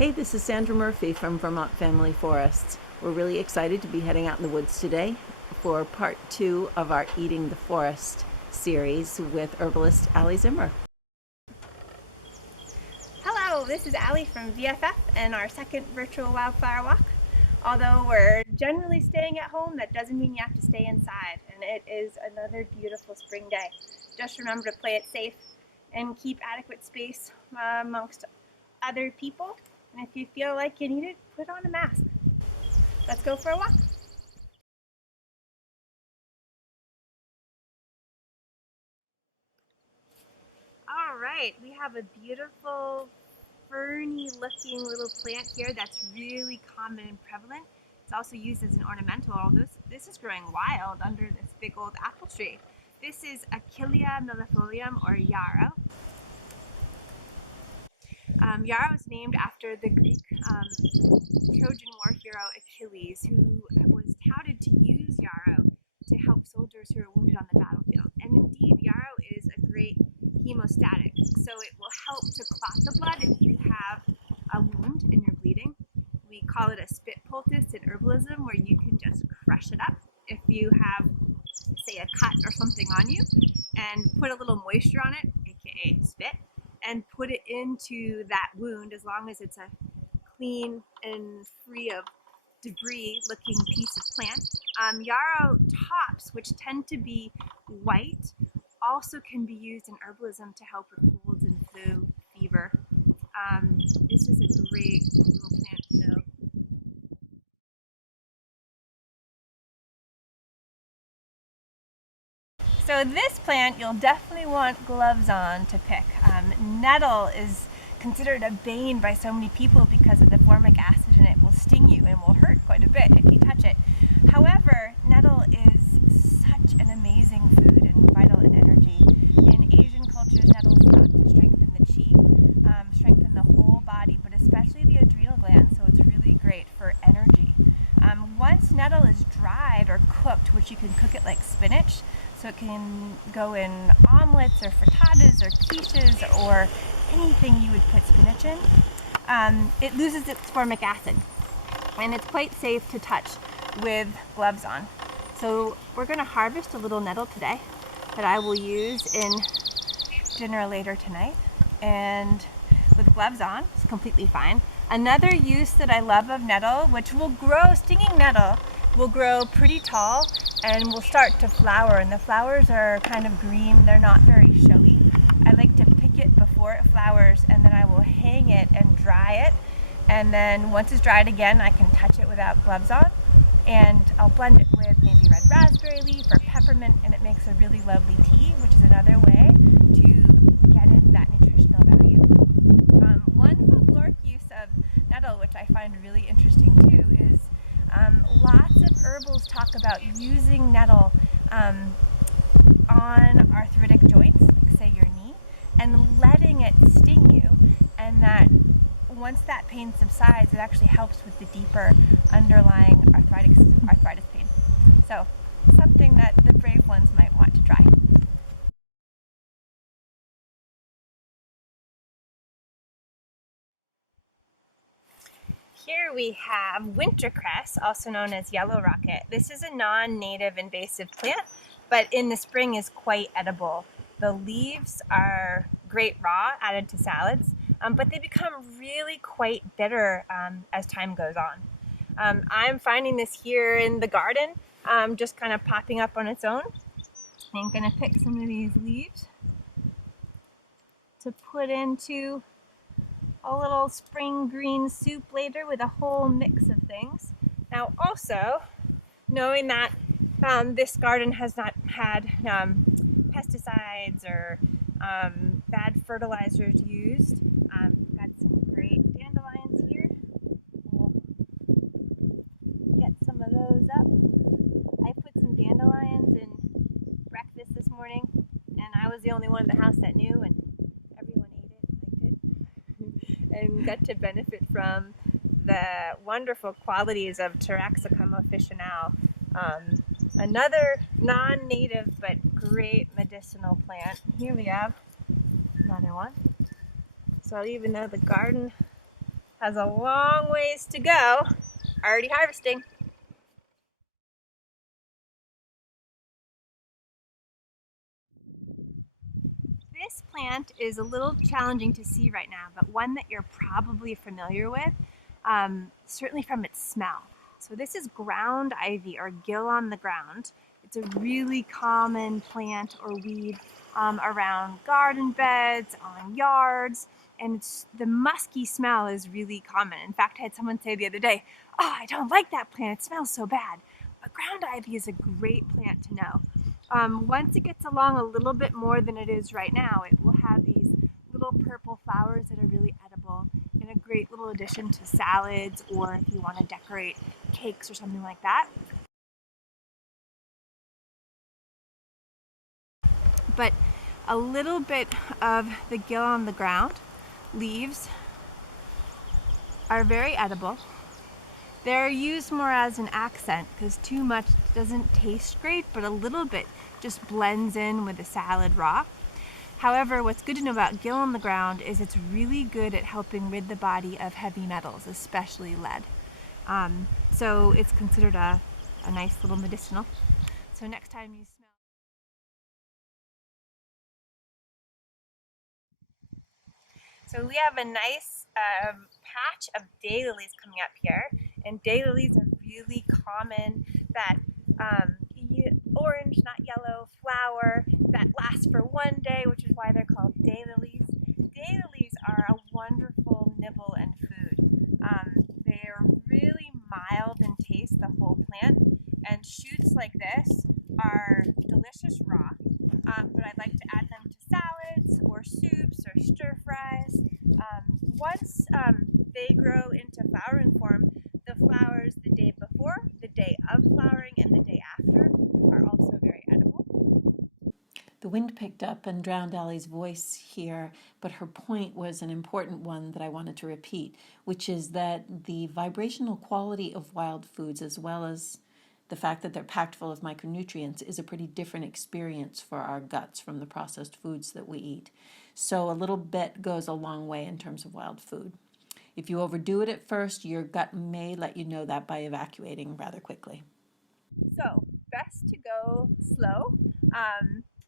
Hey, this is Sandra Murphy from Vermont Family Forests. We're really excited to be heading out in the woods today for part 2 of our Eating the Forest series with herbalist Ali Zimmer. Hello, this is Ali from VFF and our second virtual wildflower walk. Although we're generally staying at home, that doesn't mean you have to stay inside, and it is another beautiful spring day. Just remember to play it safe and keep adequate space amongst other people. And if you feel like you need it, put on a mask. Let's go for a walk. All right, we have a beautiful ferny looking little plant here that's really common and prevalent. It's also used as an ornamental, although this is growing wild under this big old apple tree. This is Achillea millefolium, or yarrow. Yarrow is named after the Greek Trojan War hero Achilles, who was touted to use yarrow to help soldiers who are wounded on the battlefield. And indeed, yarrow is a great hemostatic, so it will help to clot the blood if you have a wound and you're bleeding. We call it a spit poultice in herbalism, where you can just crush it up if you have, say, a cut or something on you, and put a little moisture on it, aka spit, and put it into that wound. As long as it's a clean and free of debris looking piece of plant. Yarrow tops, which tend to be white, also can be used in herbalism to help with colds and flu, fever. This is a great little plant to know. So this plant you'll definitely want gloves on to pick. Nettle is considered a bane by so many people because of the formic acid in it. Will sting you and will hurt quite a bit if you touch it. However, nettle is such an amazing food and vital in energy. In Asian cultures, nettle is thought to strengthen the chi, strengthen the whole body, but especially the adrenal glands, so it's really great for energy. Once nettle is dried or cooked, which you can cook it like spinach, so it can go in omelets or frittatas or quiches or anything you would put spinach in, it loses its formic acid, and it's quite safe to touch with gloves on. So we're going to harvest a little nettle today that I will use in dinner later tonight, and with gloves on, it's completely fine. Another use that I love of nettle, which will grow, stinging nettle will grow pretty tall and will start to flower, and the flowers are kind of green. They're not very showy. I like to pick it before it flowers, and then I will hang it and dry it, and then once it's dried again I can touch it without gloves on, and I'll blend it with maybe red raspberry leaf or peppermint, and it makes a really lovely tea, which is another way to get in that nutritional value. One folkloric use of nettle, which I find really interesting too, is lots of herbals talk about using nettle on arthritic joints, like say your knee, and letting it sting you, and that once that pain subsides, it actually helps with the deeper underlying arthritis pain. So something that the brave ones might want to try. Here we have wintercress, also known as yellow rocket. This is a non-native invasive plant, but in the spring is quite edible. The leaves are great raw, added to salads, but they become really quite bitter as time goes on. I'm finding this here in the garden, just kind of popping up on its own. I'm going to pick some of these leaves to put into a little spring green soup later with a whole mix of things. Now also, knowing that this garden has not had pesticides or bad fertilizers used, got some great dandelions here. We'll get some of those up. I put some dandelions in breakfast this morning, and I was the only one in the house that knew, and everyone ate it, liked it, and got to benefit from the wonderful qualities of Taraxacum officinale, another non-native but great medicinal plant. Here we have another one. So even though the garden has a long ways to go. Already harvesting. This plant is a little challenging to see right now, but one that you're probably familiar with, certainly from its smell. So this is ground ivy, or gill on the ground. It's a really common plant or weed around garden beds, on yards, and the musky smell is really common. In fact, I had someone say the other day, "Oh, I don't like that plant, it smells so bad." But ground ivy is a great plant to know. Once it gets along a little bit more than it is right now, it will have these little purple flowers that are really edible and a great little addition to salads, or if you want to decorate cakes or something like that. But a little bit of the gill on the ground leaves are very edible. They're used more as an accent because too much doesn't taste great, but a little bit just blends in with the salad raw. However, what's good to know about gill on the ground is it's really good at helping rid the body of heavy metals, especially lead. So it's considered a nice little medicinal. So next time you smell. So we have a nice patch of daylilies coming up here, and daylilies are really common, that orange, not yellow, flower that lasts for one day, which is why they're called daylilies. Daylilies are a wonderful nibble and food. They are really mild in taste, the whole plant, and shoots like this are delicious raw. But I'd like to add them to salads or soups or stir fries. Once they grow into flowering form, the flowers the day before, the day of flowering, and the day after are also very edible. The wind picked up and drowned Ali's voice here, but her point was an important one that I wanted to repeat, which is that the vibrational quality of wild foods, as well as the fact that they're packed full of micronutrients, is a pretty different experience for our guts from the processed foods that we eat. So a little bit goes a long way in terms of wild food. If you overdo it at first, your gut may let you know that by evacuating rather quickly. So, best to go slow,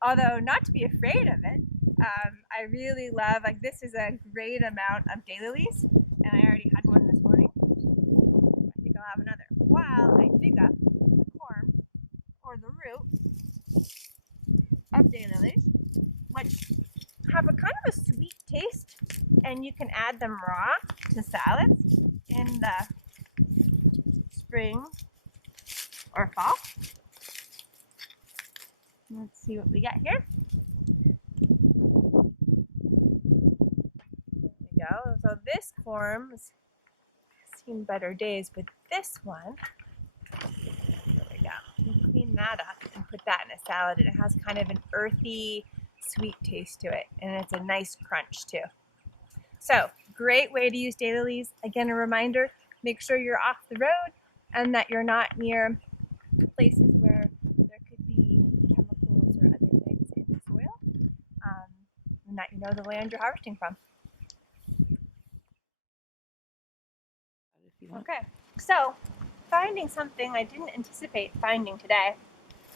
although not to be afraid of it. I really love, like, this is a great amount of daylilies, and I already had one this morning. I think I'll have another while I dig up the corm, or the root of daylilies, which have a kind of a sweet taste, and you can add them raw to salads in the spring or fall. Let's see what we got here. There we go. So this form's seen better days, but this one, there we go. You clean that up and put that in a salad, and it has kind of an earthy, sweet taste to it, and it's a nice crunch too. So, great way to use daylilies. Again, a reminder, make sure you're off the road and that you're not near places where there could be chemicals or other things in the soil, and that you know the land you're harvesting from. Okay, so finding something I didn't anticipate finding today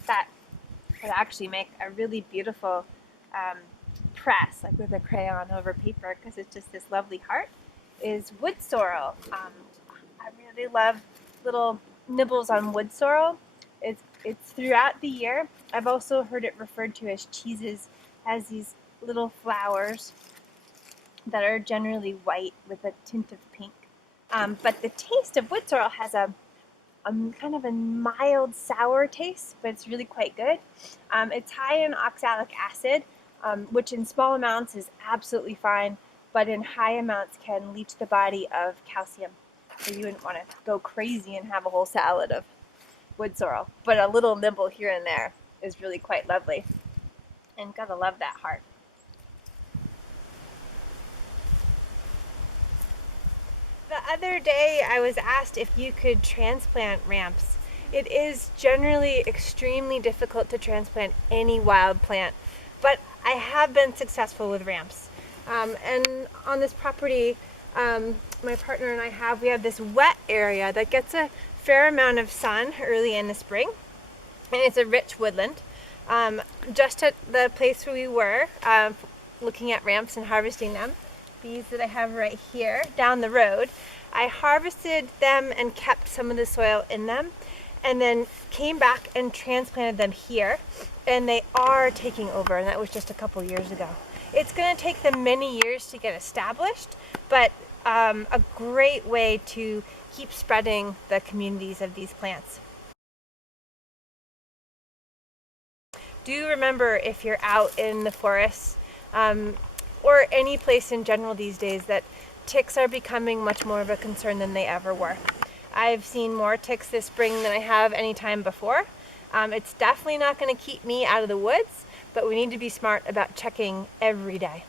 that would actually make a really beautiful press, like with a crayon over paper, because it's just this lovely heart, is wood sorrel. I really love little nibbles on wood sorrel. It's throughout the year. I've also heard it referred to as cheeses, as these little flowers that are generally white with a tint of pink. But the taste of wood sorrel has a kind of a mild sour taste, but it's really quite good. It's high in oxalic acid, which in small amounts is absolutely fine, but in high amounts can leach the body of calcium. So you wouldn't want to go crazy and have a whole salad of wood sorrel. But a little nibble here and there is really quite lovely. And gotta love that heart. The other day I was asked if you could transplant ramps. It is generally extremely difficult to transplant any wild plant, but I have been successful with ramps. And on this property, my partner and I have, we have this wet area that gets a fair amount of sun early in the spring, and it's a rich woodland. Just at the place where we were, looking at ramps and harvesting them, these that I have right here down the road, I harvested them and kept some of the soil in them, and then came back and transplanted them here, and they are taking over, and that was just a couple years ago. It's going to take them many years to get established, but a great way to keep spreading the communities of these plants. Do remember, if you're out in the forest or any place in general these days, that ticks are becoming much more of a concern than they ever were. I've seen more ticks this spring than I have any time before. It's definitely not going to keep me out of the woods, but we need to be smart about checking every day.